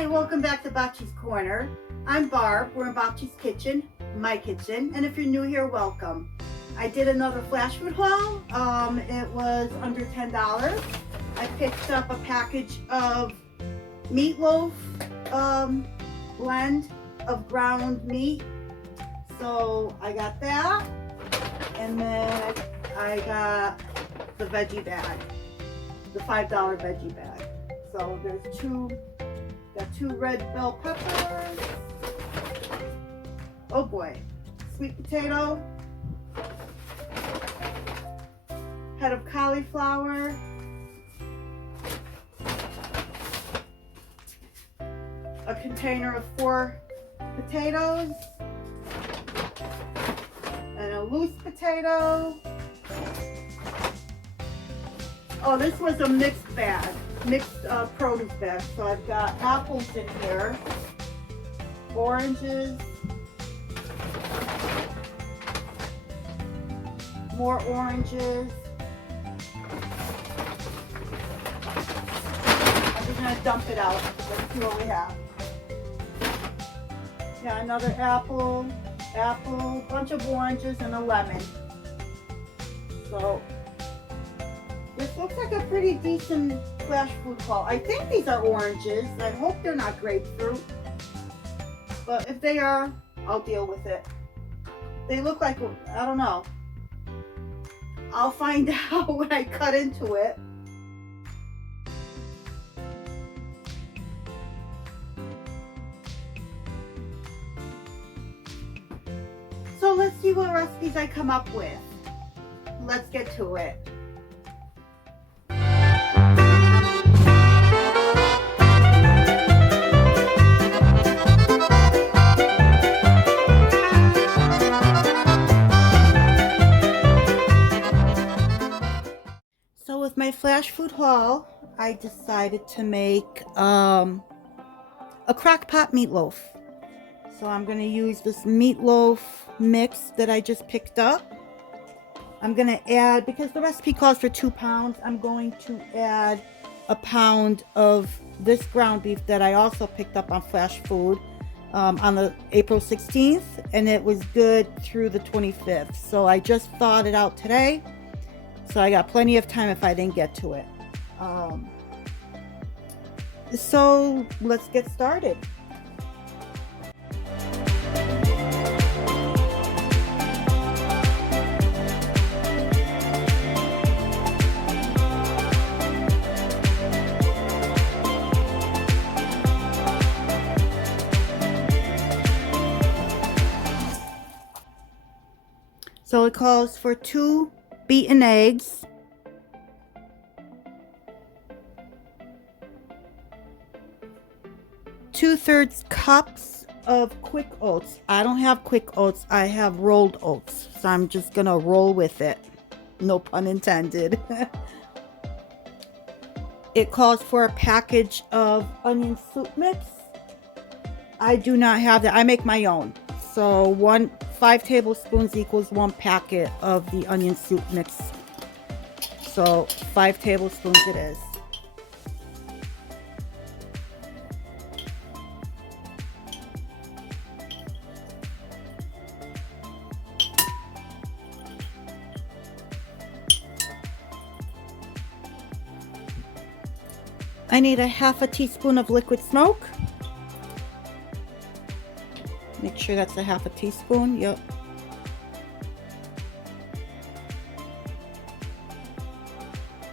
Hi, welcome back to Bocce's Corner. I'm Barb. We're in Bocce's kitchen, my kitchen, and if you're new here, welcome. I did another flash food haul. It was under $10. I picked up a package of meatloaf blend of ground meat. So I got that, and then I got the veggie bag, the $5 veggie bag. So there's got two red bell peppers. Oh boy, sweet potato, head of cauliflower, a container of 4 potatoes, and a loose potato. Oh, this was a mixed bag, mixed produce bag. So I've got apples in here, oranges, more oranges. I'm just gonna dump it out. Let's see what we have. Yeah, another apple, bunch of oranges, and a lemon. So this looks like a pretty decent flash food haul. I think these are oranges. I hope they're not grapefruit. But if they are, I'll deal with it. They look like, I don't know. I'll find out when I cut into it. So let's see what recipes I come up with. Let's get to it. So with my flash food haul, I decided to make a crockpot meatloaf. So I'm going to use this meatloaf mix that I just picked up. I'm going to add, because the recipe calls for 2 pounds, I'm going to add a pound of this ground beef that I also picked up on flash food on the April 16th, and it was good through the 25th. So I just thawed it out today. So I got plenty of time if I didn't get to it. So let's get started. So it calls for 2 beaten eggs, 2/3 cups of quick oats. I don't have quick oats, I have rolled oats. So I'm just gonna roll with it. No pun intended. It calls for a package of onion soup mix. I do not have that. I make my own. So 5 tablespoons equals 1 packet of the onion soup mix. So 5 tablespoons it is. I need a 1/2 teaspoon of liquid smoke. Make sure that's a 1/2 teaspoon. Yep.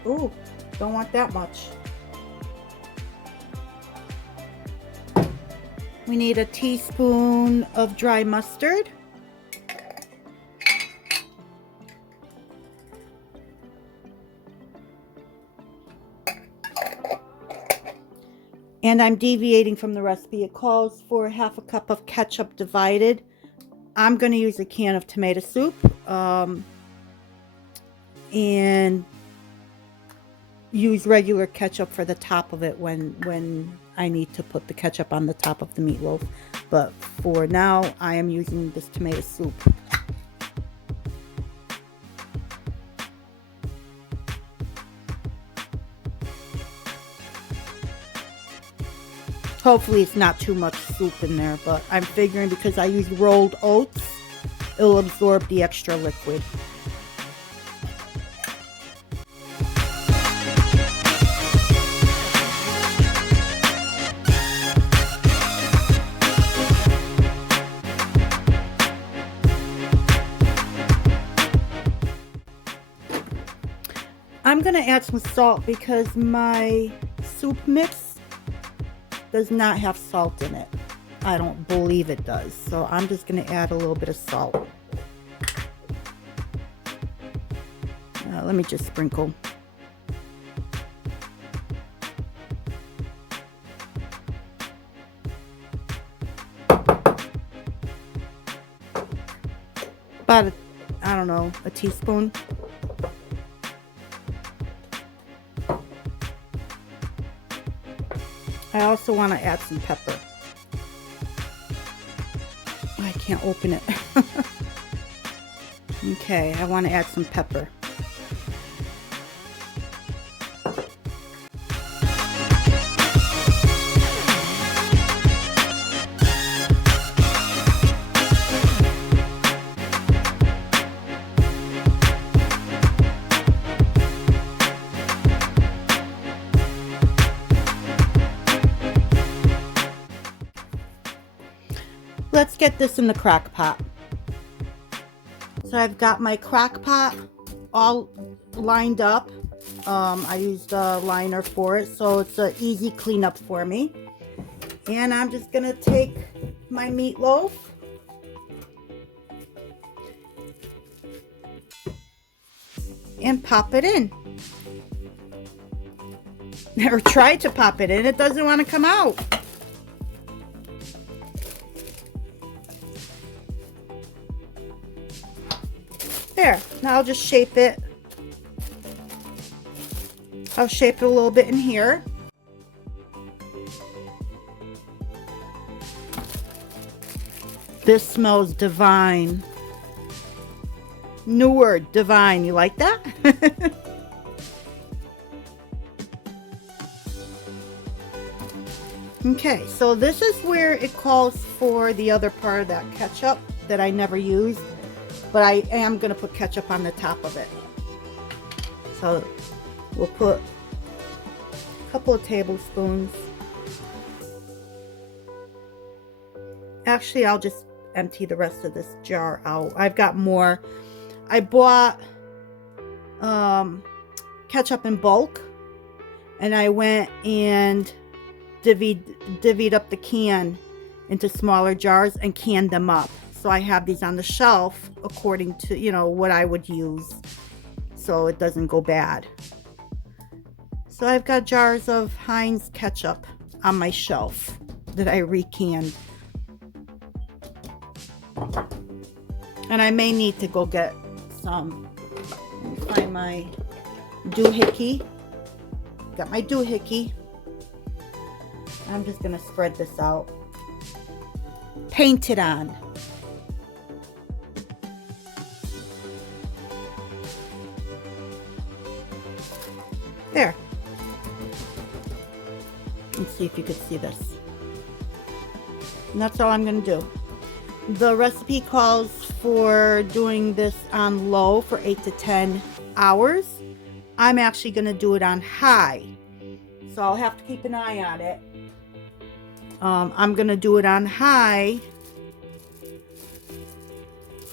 Ooh, don't want that much. We need a teaspoon of dry mustard. And I'm deviating from the recipe. It calls for 1/2 cup of ketchup divided. I'm going to use a can of tomato soup. And use regular ketchup for the top of it when I need to put the ketchup on the top of the meatloaf. But for now, I am using this tomato soup. Hopefully it's not too much soup in there, but I'm figuring because I use rolled oats, it'll absorb the extra liquid. I'm gonna add some salt because my soup mix does not have salt in it. I don't believe it does. So I'm just gonna add a little bit of salt. Let me just sprinkle. About I don't know, a teaspoon. I also want to add some pepper. I can't open it. Okay, I want to add some pepper. Let's get this in the crock pot. So I've got my crock pot all lined up. I used a liner for it, so it's an easy cleanup for me. And I'm just gonna take my meatloaf and pop it in. Or try to pop it in, it doesn't want to come out. There, now I'll just shape it. I'll shape it a little bit in here. This smells divine. New word, divine. You like that? Okay, so this is where it calls for the other part of that ketchup that I never used. But I am going to put ketchup on the top of it. So we'll put a couple of tablespoons. Actually, I'll just empty the rest of this jar out. I've got more. I bought ketchup in bulk. And I went and divvied up the can into smaller jars and canned them up. So I have these on the shelf according to, you know, what I would use so it doesn't go bad. So I've got jars of Heinz ketchup on my shelf that I recanned. And I may need to go get some. Let me find my doohickey. Got my doohickey. I'm just going to spread this out. Paint it on. There. Let's see if you could see this. And that's all I'm going to do. The recipe calls for doing this on low for 8 to 10 hours. I'm actually going to do it on high. So I'll have to keep an eye on it. I'm going to do it on high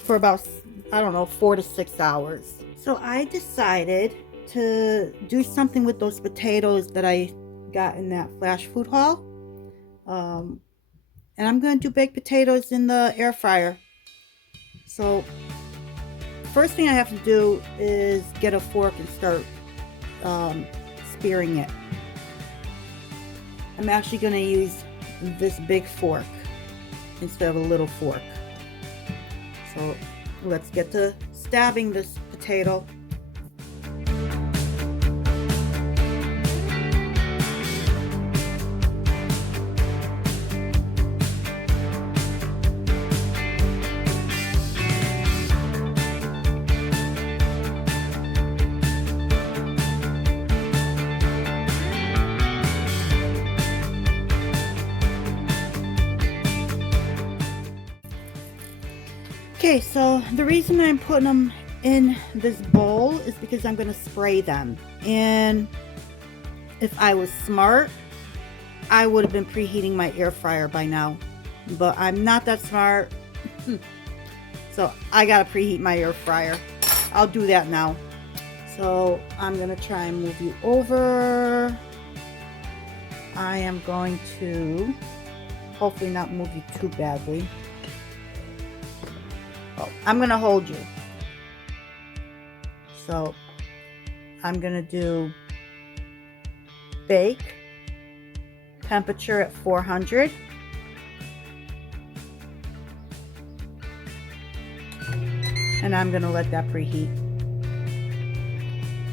for about, I don't know, 4 to 6 hours. So I decided to do something with those potatoes that I got in that flash food haul. And I'm going to do baked potatoes in the air fryer. So first thing I have to do is get a fork and start spearing it. I'm actually going to use this big fork instead of a little fork. So let's get to stabbing this potato. Okay, so the reason I'm putting them in this bowl is because I'm going to spray them. And if I was smart, I would have been preheating my air fryer by now. But I'm not that smart. So I got to preheat my air fryer. I'll do that now. So I'm going to try and move you over. I am going to hopefully not move you too badly. Oh, I'm going to hold you. So I'm going to do bake, temperature at 400. And I'm going to let that preheat.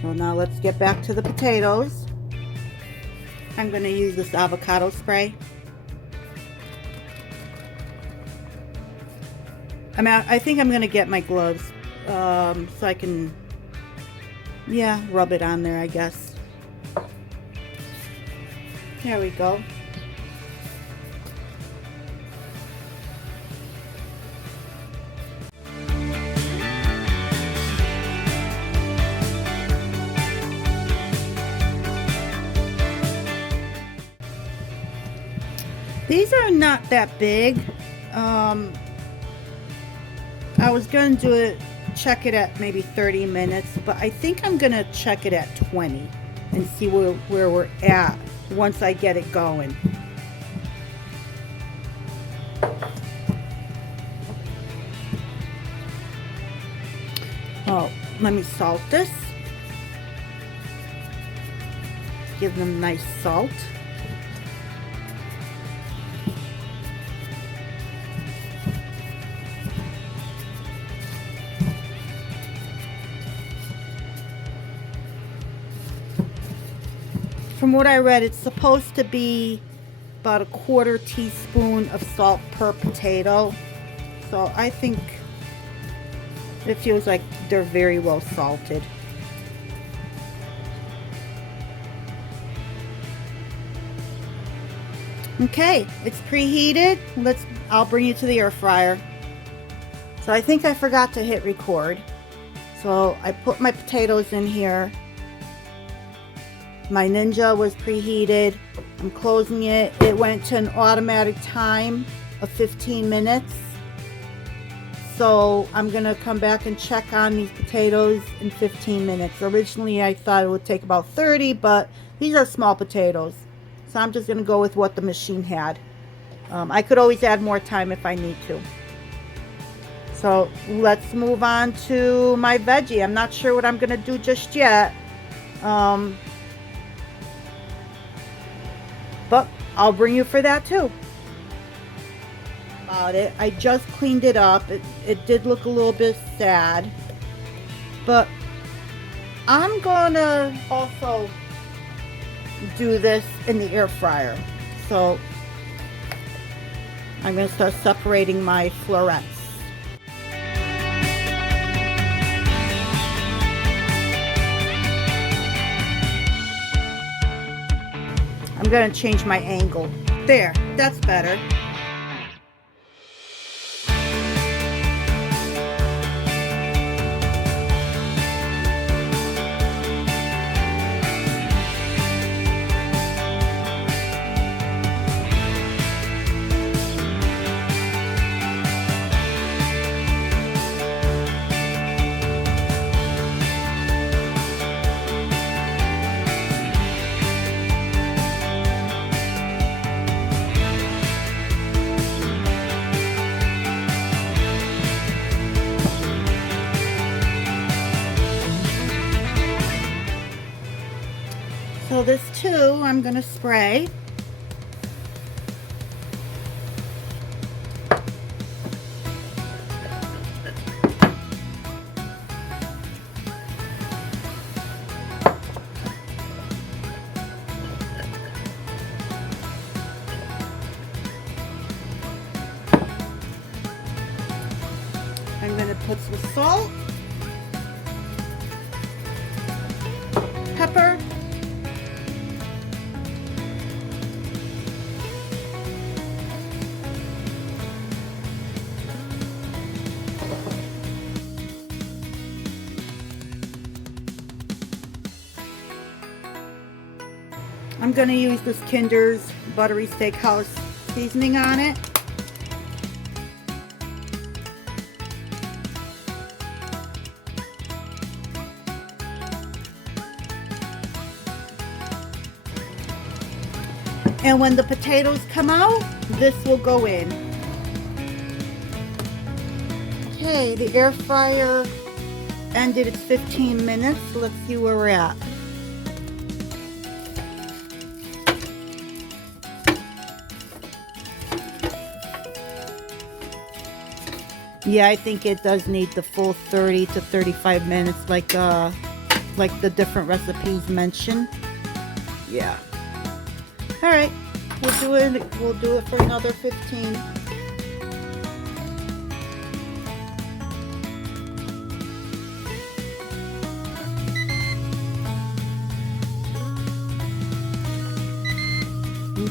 So now let's get back to the potatoes. I'm going to use this avocado spray. I think I'm going to get my gloves so I can, yeah, rub it on there, I guess. There we go. These are not that big. I was going to do it, check it at maybe 30 minutes, but I think I'm going to check it at 20 and see where we're at once I get it going. Oh, let me salt this. Give them nice salt. From what I read, it's supposed to be about a 1/4 teaspoon of salt per potato. So I think it feels like they're very well salted. Okay, it's preheated. I'll bring you to the air fryer. So I think I forgot to hit record. So I put my potatoes in here. My Ninja was preheated. I'm closing it. It went to an automatic time of 15 minutes. So I'm going to come back and check on these potatoes in 15 minutes. Originally I thought it would take about 30, but these are small potatoes. So I'm just going to go with what the machine had. I could always add more time if I need to. So let's move on to my veggie. I'm not sure what I'm going to do just yet. But I'll bring you for that too. About it, I just cleaned it up. It did look a little bit sad, but I'm gonna also do this in the air fryer. So I'm gonna start separating my florets. I'm going to change my angle. There, that's better. So this too, I'm going to spray. I'm going to put some salt, pepper, I'm going to use this Kinder's Buttery Steakhouse seasoning on it. And when the potatoes come out, this will go in. Okay, the air fryer ended its 15 minutes. Let's see where we're at. Yeah, I think it does need the full 30 to 35 minutes like the different recipes mentioned. Yeah. All right, we'll do it for another 15.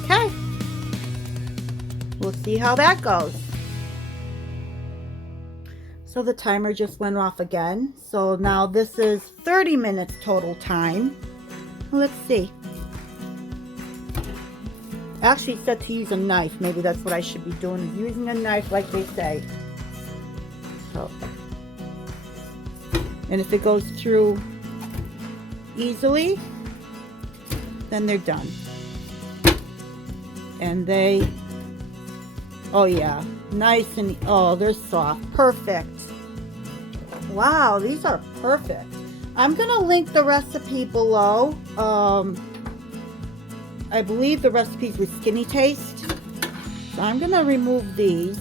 Okay. We'll see how that goes. So the timer just went off again. So now this is 30 minutes total time. Let's see. Actually, it said to use a knife. Maybe that's what I should be doing, is using a knife like they say. So, and if it goes through easily, then they're done. And they, oh yeah, nice and, oh, they're soft. Perfect. Wow, these are perfect. I'm going to link the recipe below. I believe the recipe's with Skinny Taste. So I'm going to remove these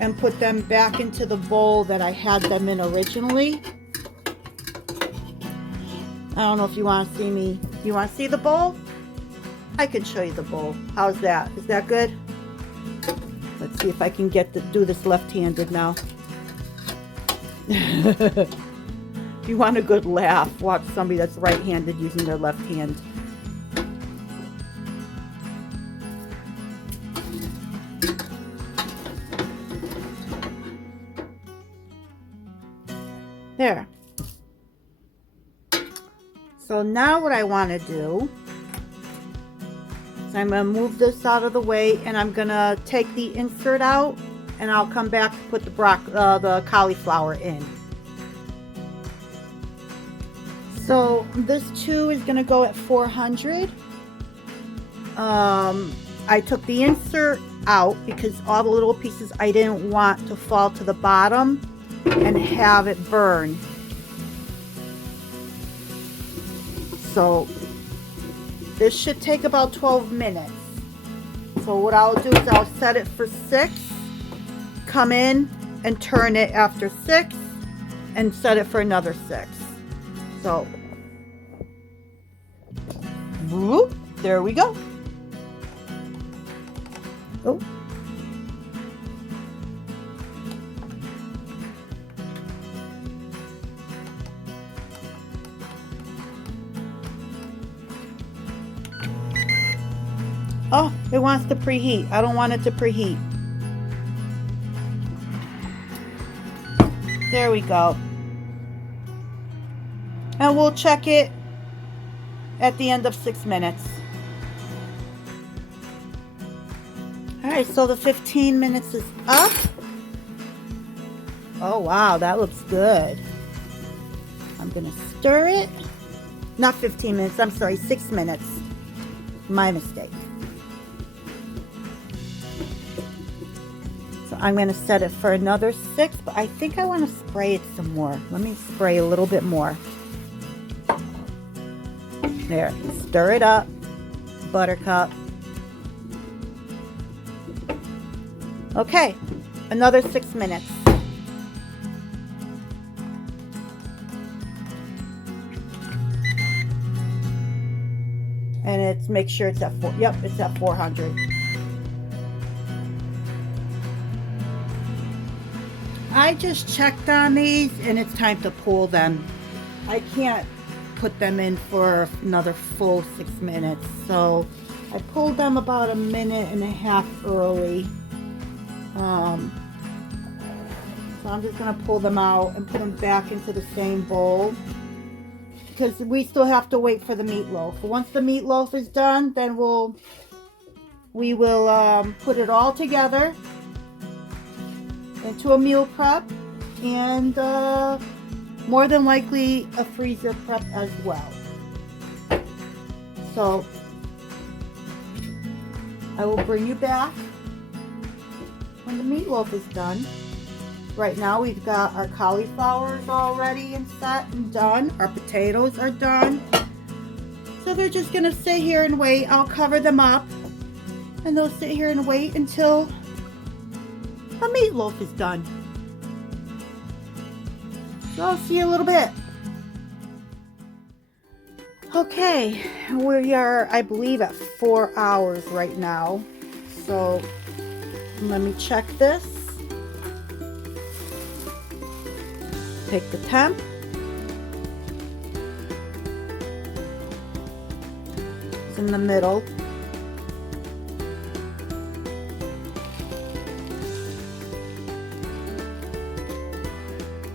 and put them back into the bowl that I had them in originally. I don't know if you want to see me. You want to see the bowl? I can show you the bowl. How's that? Is that good? Let's see if I can do this left-handed now. If you want a good laugh, watch somebody that's right-handed using their left hand. There. So now what I want to do is I'm going to move this out of the way, and I'm going to take the insert out, and I'll come back to put the cauliflower in. So this too is going to go at 400. I took the insert out because all the little pieces I didn't want to fall to the bottom and have it burn. So this should take about 12 minutes. So what I'll do is I'll set it for 6, come in and turn it after 6, and set it for another 6. So whoop, there we go. Oh. Oh, it wants to preheat. I don't want it to preheat. There we go. And we'll check it at the end of 6 minutes. Alright, so the 15 minutes is up. Oh wow, that looks good. I'm gonna stir it. Not 15 minutes, I'm sorry, 6 minutes. My mistake. So I'm gonna set it for another 6, but I think I want to spray it some more. Let me spray a little bit more. There, stir it up, buttercup. Okay, another 6 minutes. And it's, make sure it's at 4, yep, it's at 400. I just checked on these and it's time to pull them. I can't put them in for another full 6 minutes. So I pulled them about 1.5 minutes early. So I'm just going to pull them out and put them back into the same bowl. because we still have to wait for the meatloaf. Once the meatloaf is done, then we will put it all together into a meal prep, and more than likely a freezer prep as well. So I will bring you back when the meatloaf is done. Right now we've got our cauliflowers all ready and set and done. Our potatoes are done. So they're just gonna sit here and wait. I'll cover them up and they'll sit here and wait until the meatloaf is done. So I'll see you in a little bit. Okay, we are, I believe, at 4 hours right now. So let me check this. Take the temp. It's in the middle.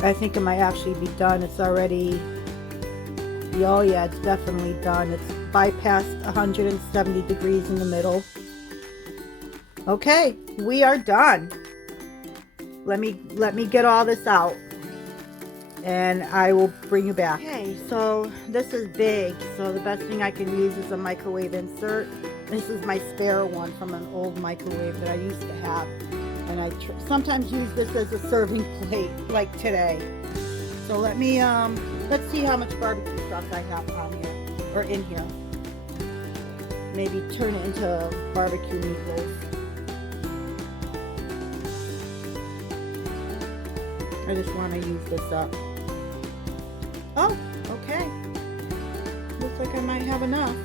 I think it might actually be done. It's already, oh yeah, it's definitely done. It's bypassed 170 degrees in the middle. Okay, we are done. Let me get all this out and I will bring you back. Okay, so this is big, so the best thing I can use is a microwave insert. This is my spare one from an old microwave that I used to have. And I sometimes use this as a serving plate, like today. So let me, let's see how much barbecue sauce I have on here, or in here. Maybe turn it into barbecue meatloaf. I just want to use this up. Oh, okay. Looks like I might have enough.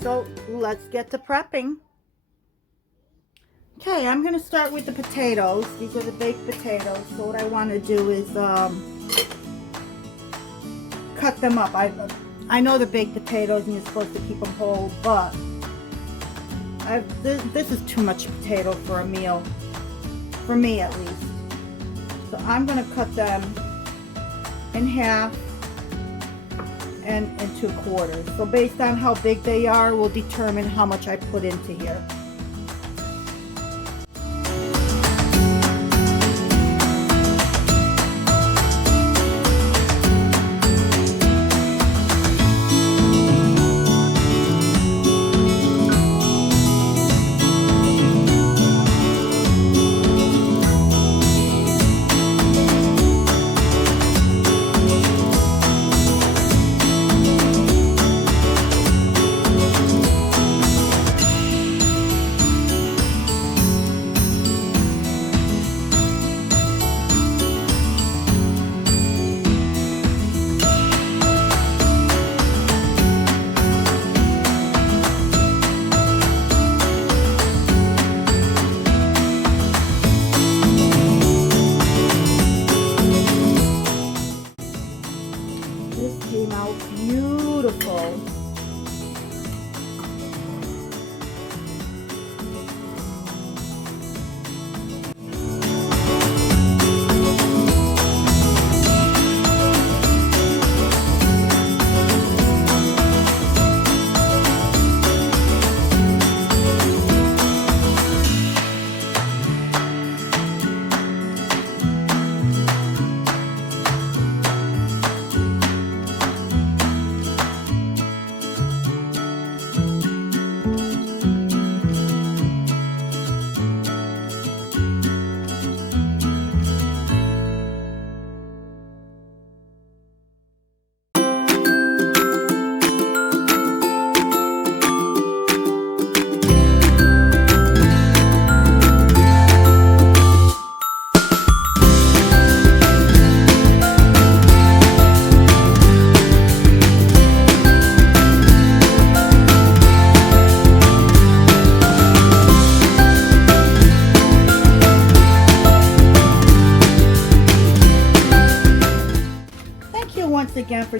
So let's get to prepping. Okay, I'm going to start with the potatoes. These are the baked potatoes. So what I want to do is cut them up. I know they're baked potatoes and you're supposed to keep them whole, but this is too much potato for a meal, for me at least. So I'm going to cut them in half and into quarters. So based on how big they are will determine how much I put into here. Beautiful.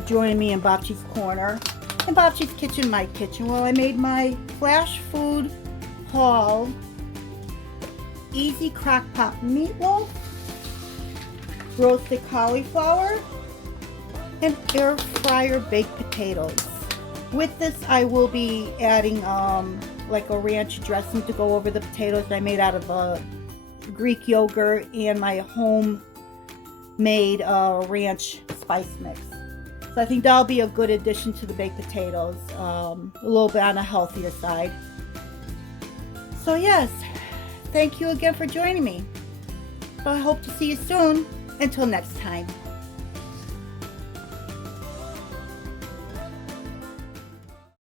joining me in Bobchi's Corner. And Bobchi's Kitchen, my kitchen. Well, I made my flash food haul. Easy Crockpot Meatloaf, roasted cauliflower, and air fryer baked potatoes. With this, I will be adding like a ranch dressing to go over the potatoes that I made out of Greek yogurt and my homemade ranch spice mix. So I think that'll be a good addition to the baked potatoes, a little bit on a healthier side. So yes, thank you again for joining me. So I hope to see you soon. Until next time.